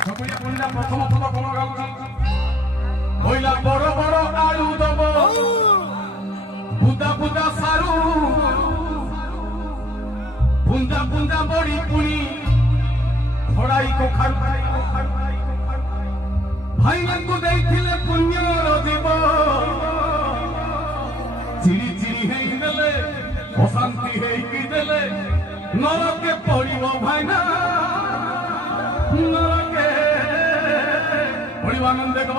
সকলিয়া পড়িলা প্রথম থর কোন গাউছি হইলা বড় বড় আলু দব বুদা বুদা সারু বুন্দা বুন্দা বড়ি পুনি খড়াই কোখার ভাইମାନଙ୍କୁ ଦେଇଥିଲେ ପୁଣ୍ୟର ଜୀବ ଚିରି ଚିରି ହେଇଦେଲେ ଅଶାନ୍ତି ହେଇକି ଦେଲେ ନରକେ ପଡ଼ିବ ଭାଇନା ନରକେ ପଡ଼ିବ ଆନନ୍ଦ ଦେଖବ